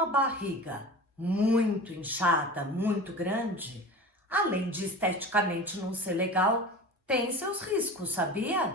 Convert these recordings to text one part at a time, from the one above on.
uma barriga muito inchada, muito grande, além de esteticamente não ser legal, tem seus riscos, sabia?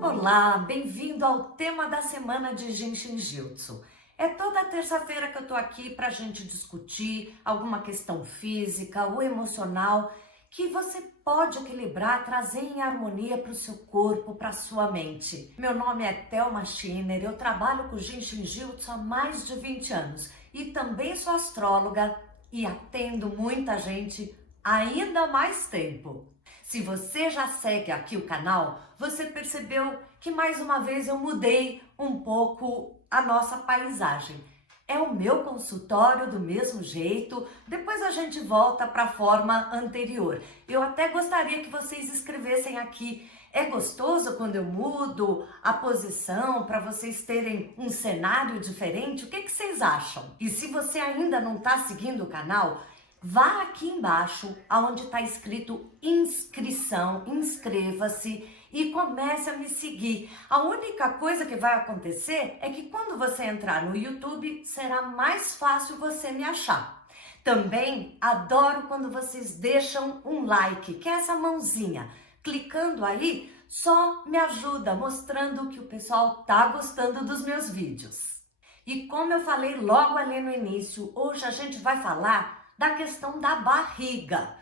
Olá, bem-vindo ao tema da semana de Jinshin Jyutsu. É toda terça-feira que eu tô aqui pra gente discutir alguma questão física ou emocional que você pode equilibrar, trazer em harmonia para o seu corpo, para a sua mente. Meu nome é Thelma Schiner, eu trabalho com Jinshin Jyutsu há mais de 20 anos e também sou astróloga e atendo muita gente há ainda mais tempo. Se você já segue aqui o canal, você percebeu que mais uma vez eu mudei um pouco a nossa paisagem. É o meu consultório do mesmo jeito, depois a gente volta para a forma anterior. Eu até gostaria que vocês escrevessem aqui, é gostoso quando eu mudo a posição para vocês terem um cenário diferente? O que vocês acham? E se você ainda não está seguindo o canal, vá aqui embaixo, onde está escrito inscrição, inscreva-se e comece a me seguir. A única coisa que vai acontecer é que quando você entrar no YouTube, será mais fácil você me achar. Também adoro quando vocês deixam um like, que é essa mãozinha. Clicando aí, só me ajuda, mostrando que o pessoal tá gostando dos meus vídeos. E como eu falei logo ali no início, hoje a gente vai falar da questão da barriga.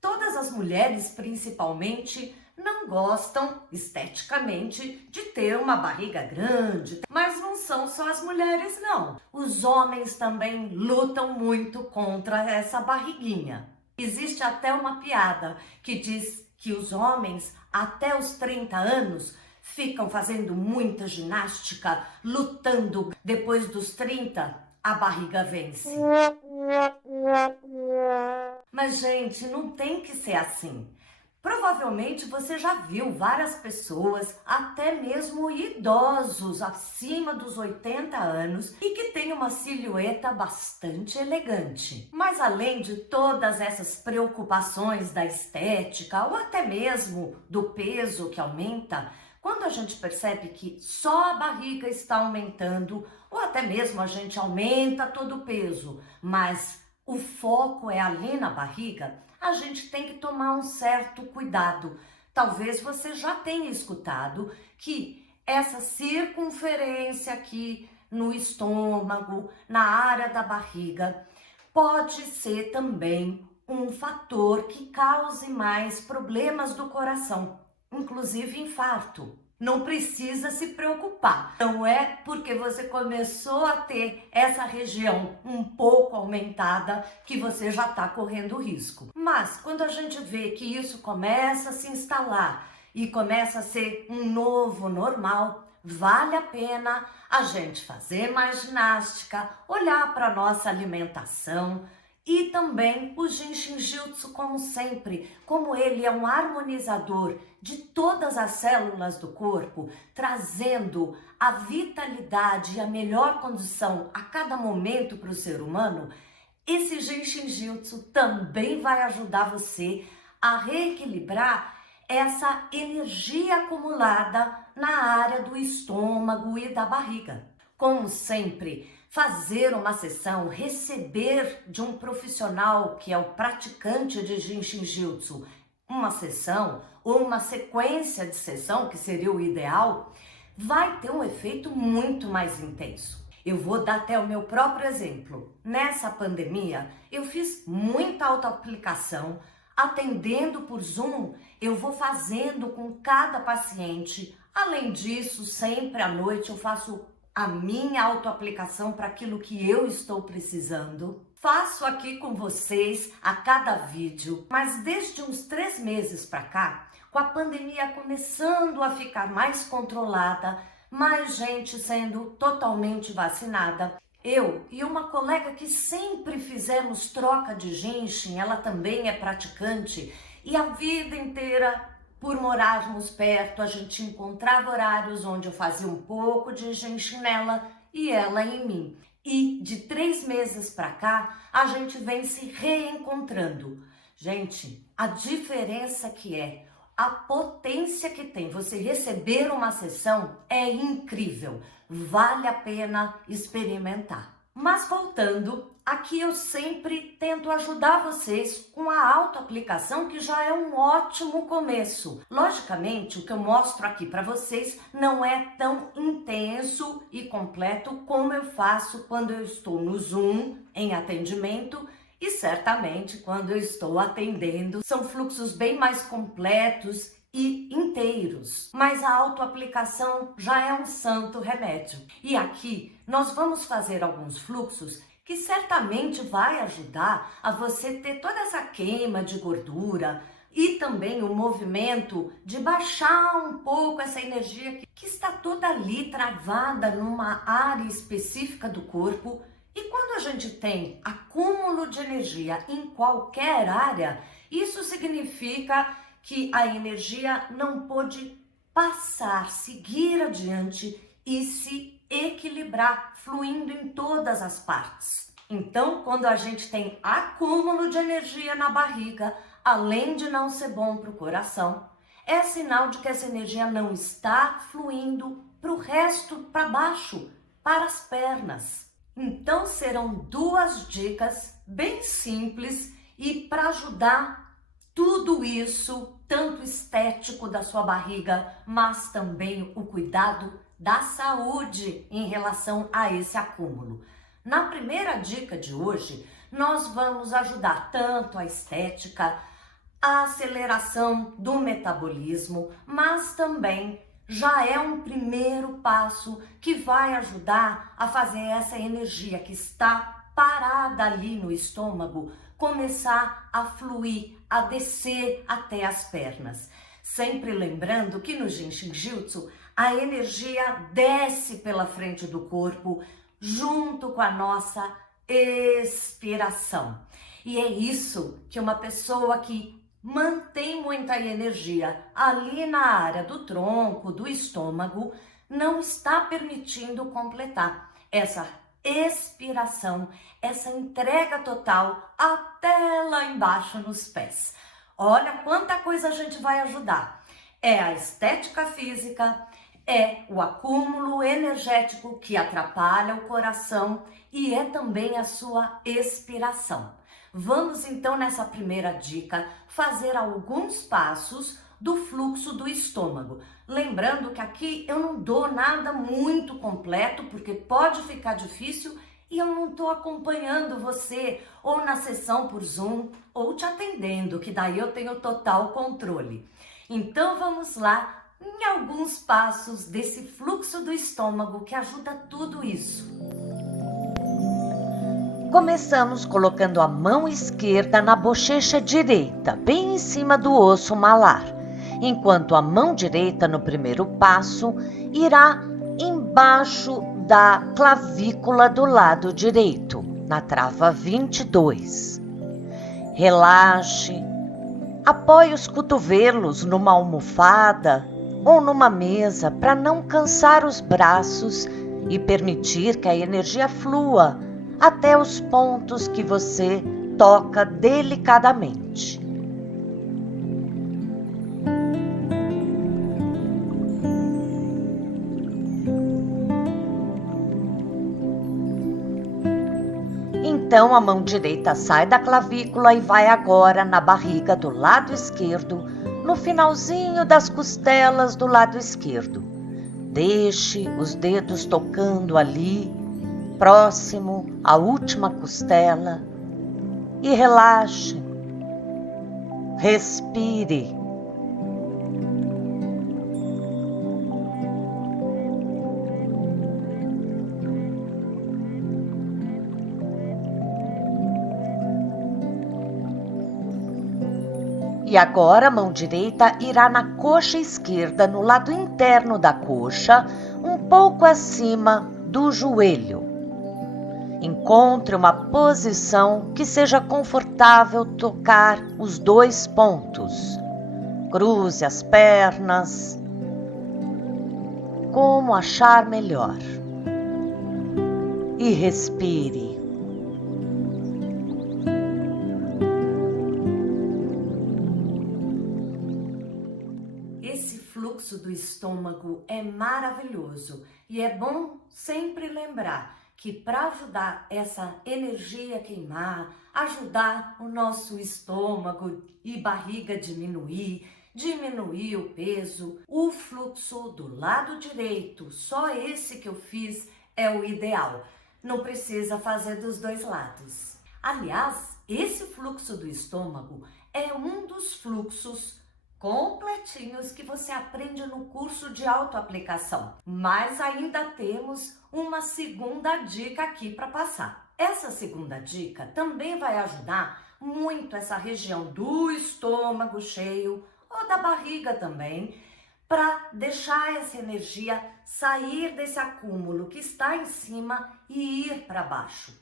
Todas as mulheres, principalmente, não gostam esteticamente de ter uma barriga grande, mas não são só as mulheres, não. Os homens também lutam muito contra essa barriguinha. Existe até uma piada que diz que os homens até os 30 anos ficam fazendo muita ginástica, lutando. Depois dos 30, a barriga vence. Mas, gente, não tem que ser assim. Provavelmente você já viu várias pessoas, até mesmo idosos acima dos 80 anos e que têm uma silhueta bastante elegante. Mas além de todas essas preocupações da estética ou até mesmo do peso que aumenta, quando a gente percebe que só a barriga está aumentando ou até mesmo a gente aumenta todo o peso, mas o foco é ali na barriga, a gente tem que tomar um certo cuidado. Talvez você já tenha escutado que essa circunferência aqui no estômago, na área da barriga, pode ser também um fator que cause mais problemas do coração, inclusive infarto. Não precisa se preocupar. Não é porque você começou a ter essa região um pouco aumentada que você já está correndo risco. Mas quando a gente vê que isso começa a se instalar e começa a ser um novo normal, vale a pena a gente fazer mais ginástica, olhar para a nossa alimentação. E também o Jinshin Jyutsu, como sempre, como ele é um harmonizador de todas as células do corpo, trazendo a vitalidade e a melhor condição a cada momento para o ser humano, esse Jinshin Jyutsu também vai ajudar você a reequilibrar essa energia acumulada na área do estômago e da barriga. Como sempre, fazer uma sessão, receber de um profissional que é o praticante de Jinshin Jyutsu, uma sessão ou uma sequência de sessão, que seria o ideal, vai ter um efeito muito mais intenso. Eu vou dar até o meu próprio exemplo. Nessa pandemia, eu fiz muita autoaplicação, atendendo por Zoom, eu vou fazendo com cada paciente. Além disso, sempre à noite eu faço a minha autoaplicação para aquilo que eu estou precisando. Faço aqui com vocês a cada vídeo, mas desde uns 3 meses para cá, com a pandemia começando a ficar mais controlada, mais gente sendo totalmente vacinada, eu e uma colega que sempre fizemos troca de Jinshin, ela também é praticante, e a vida inteira, por morarmos perto, a gente encontrava horários onde eu fazia um pouco de Jinshin nela e ela em mim. E de 3 meses para cá, a gente vem se reencontrando. Gente, a diferença que é a potência que tem você receber uma sessão é incrível. Vale a pena experimentar. Mas voltando, aqui eu sempre tento ajudar vocês com a autoaplicação, que já é um ótimo começo. Logicamente, o que eu mostro aqui para vocês não é tão intenso e completo como eu faço quando eu estou no Zoom em atendimento. E certamente, quando eu estou atendendo, são fluxos bem mais completos e inteiros. Mas a autoaplicação já é um santo remédio. E aqui nós vamos fazer alguns fluxos que certamente vai ajudar a você ter toda essa queima de gordura e também o movimento de baixar um pouco essa energia que está toda ali travada numa área específica do corpo. E quando a gente tem acúmulo de energia em qualquer área, isso significa que a energia não pôde passar, seguir adiante e se equilibrar, fluindo em todas as partes. Então, quando a gente tem acúmulo de energia na barriga, além de não ser bom para o coração, é sinal de que essa energia não está fluindo para o resto, para baixo, para as pernas. Então serão duas dicas bem simples e para ajudar tudo isso, tanto estético da sua barriga, mas também o cuidado da saúde em relação a esse acúmulo. Na primeira dica de hoje, nós vamos ajudar tanto a estética, a aceleração do metabolismo, mas também já é um primeiro passo que vai ajudar a fazer essa energia que está parada ali no estômago começar a fluir, a descer até as pernas. Sempre lembrando que no Jinshin Jyutsu a energia desce pela frente do corpo junto com a nossa expiração. E é isso que uma pessoa que mantém muita energia ali na área do tronco, do estômago, não está permitindo completar essa expiração, essa entrega total até lá embaixo nos pés. Olha quanta coisa a gente vai ajudar. É a estética física, é o acúmulo energético que atrapalha o coração e é também a sua expiração. Vamos então nessa primeira dica fazer alguns passos do fluxo do estômago. Lembrando que aqui eu não dou nada muito completo, porque pode ficar difícil e eu não estou acompanhando você ou na sessão por Zoom ou te atendendo, que daí eu tenho total controle. Então vamos lá em alguns passos desse fluxo do estômago que ajuda tudo isso. Começamos colocando a mão esquerda na bochecha direita, bem em cima do osso malar, enquanto a mão direita no primeiro passo irá embaixo da clavícula do lado direito, na trava 22. Relaxe, apoie os cotovelos numa almofada ou numa mesa para não cansar os braços e permitir que a energia flua até os pontos que você toca delicadamente. Então a mão direita sai da clavícula e vai agora na barriga do lado esquerdo, no finalzinho das costelas do lado esquerdo. Deixe os dedos tocando ali, próximo à última costela, e relaxe. Respire. E agora a mão direita irá na coxa esquerda, no lado interno da coxa, um pouco acima do joelho. Encontre uma posição que seja confortável tocar os dois pontos. Cruze as pernas, como achar melhor. E respire. estômago é maravilhoso e é bom sempre lembrar que para ajudar essa energia a queimar, ajudar o nosso estômago e barriga a diminuir o peso, o fluxo do lado direito, só esse que eu fiz é o ideal. Não precisa fazer dos dois lados. Aliás, esse fluxo do estômago é um dos fluxos completinhos que você aprende no curso de autoaplicação. Mas ainda temos uma segunda dica aqui para passar. Essa segunda dica também vai ajudar muito essa região do estômago cheio ou da barriga também, para deixar essa energia sair desse acúmulo que está em cima e ir para baixo.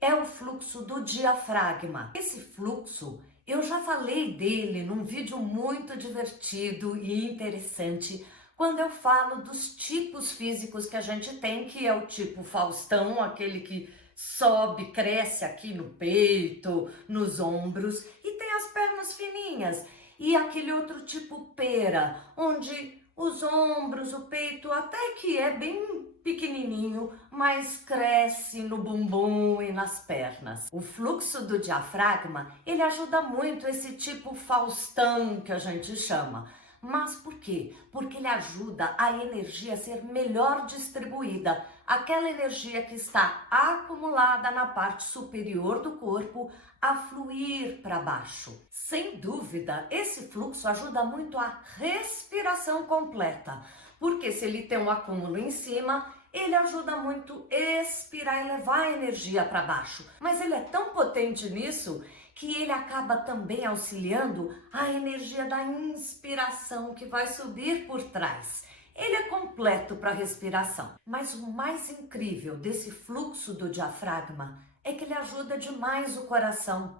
É o fluxo do diafragma. Esse fluxo, eu já falei dele num vídeo muito divertido e interessante, quando eu falo dos tipos físicos que a gente tem, que é o tipo Faustão, aquele que sobe, cresce aqui no peito, nos ombros, e tem as pernas fininhas. E aquele outro tipo pera, onde os ombros, o peito até que é bem pequenininho, mas cresce no bumbum e nas pernas. O fluxo do diafragma, ele ajuda muito esse tipo Faustão que a gente chama. Mas por quê? Porque ele ajuda a energia a ser melhor distribuída. Aquela energia que está acumulada na parte superior do corpo a fluir para baixo. Sem dúvida, esse fluxo ajuda muito a respiração completa, porque se ele tem um acúmulo em cima, ele ajuda muito a expirar e levar a energia para baixo. Mas ele é tão potente nisso que ele acaba também auxiliando a energia da inspiração que vai subir por trás. Ele é completo para a respiração. Mas o mais incrível desse fluxo do diafragma é que ele ajuda demais o coração.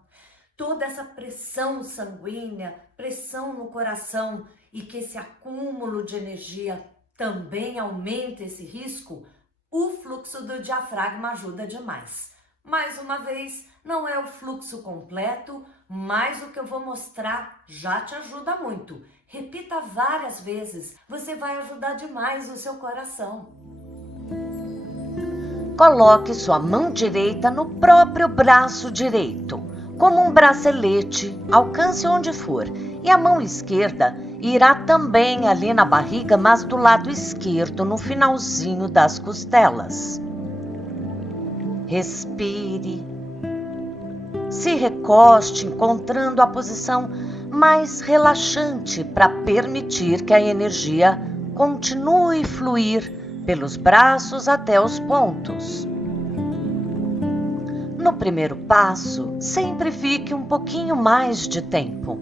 Toda essa pressão sanguínea, pressão no coração e que esse acúmulo de energia também aumenta esse risco, o fluxo do diafragma ajuda demais. Mais uma vez, não é o fluxo completo, mas o que eu vou mostrar já te ajuda muito. Repita várias vezes, você vai ajudar demais o seu coração. Coloque sua mão direita no próprio braço direito, como um bracelete, alcance onde for, e a mão esquerda irá também ali na barriga, mas do lado esquerdo, no finalzinho das costelas. Respire. Se recoste, encontrando a posição mais relaxante para permitir que a energia continue a fluir pelos braços até os pontos. No primeiro passo, sempre fique um pouquinho mais de tempo.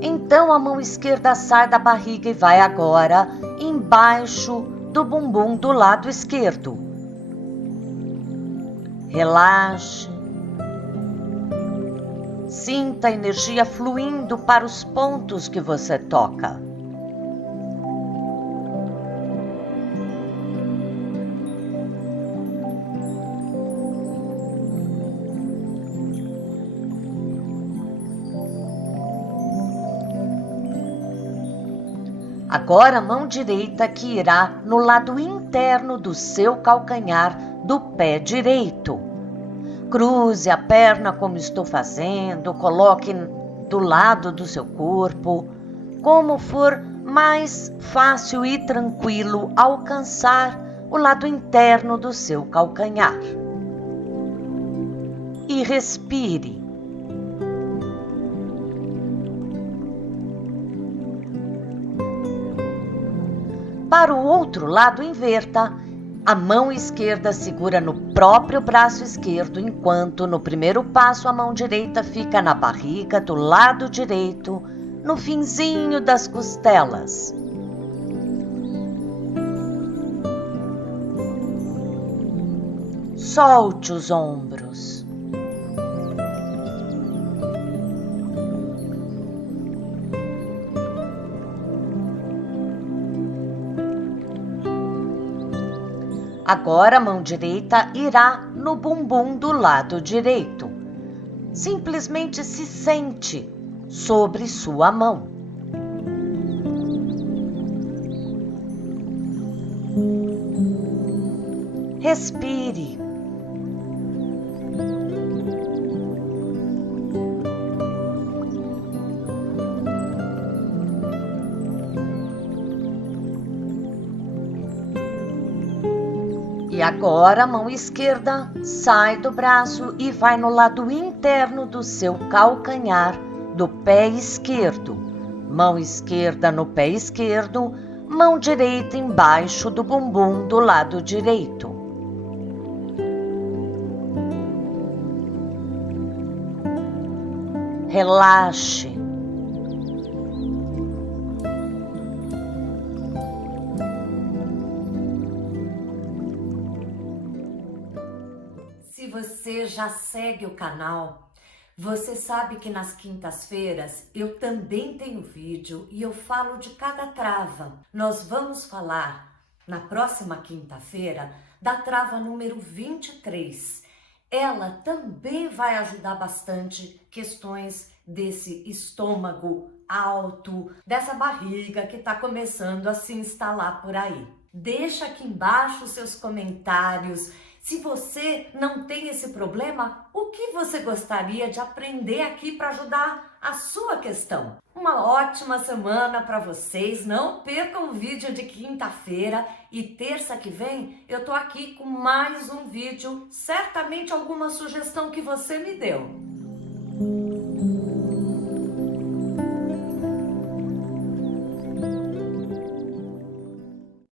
Então a mão esquerda sai da barriga e vai agora embaixo do bumbum do lado esquerdo. Relaxe. Sinta a energia fluindo para os pontos que você toca. Agora a mão direita que irá no lado interno do seu calcanhar do pé direito. Cruze a perna como estou fazendo, coloque do lado do seu corpo, como for mais fácil e tranquilo alcançar o lado interno do seu calcanhar. E respire. Para o outro lado, inverta. A mão esquerda segura no próprio braço esquerdo, enquanto no primeiro passo a mão direita fica na barriga do lado direito, no finzinho das costelas. Solte os ombros. Agora a mão direita irá no bumbum do lado direito. Simplesmente se sente sobre sua mão. Respire. E agora a mão esquerda sai do braço e vai no lado interno do seu calcanhar do pé esquerdo. Mão esquerda no pé esquerdo, mão direita embaixo do bumbum do lado direito. Relaxe. Se você já segue o canal, você sabe que nas quintas-feiras eu também tenho vídeo e eu falo de cada trava. Nós vamos falar na próxima quinta-feira da trava número 23. Ela também vai ajudar bastante questões desse estômago alto, dessa barriga que está começando a se instalar por aí. Deixa aqui embaixo os seus comentários. Se você não tem esse problema, o que você gostaria de aprender aqui para ajudar a sua questão? Uma ótima semana para vocês. Não percam o vídeo de quinta-feira e terça que vem eu tô aqui com mais um vídeo, certamente alguma sugestão que você me deu.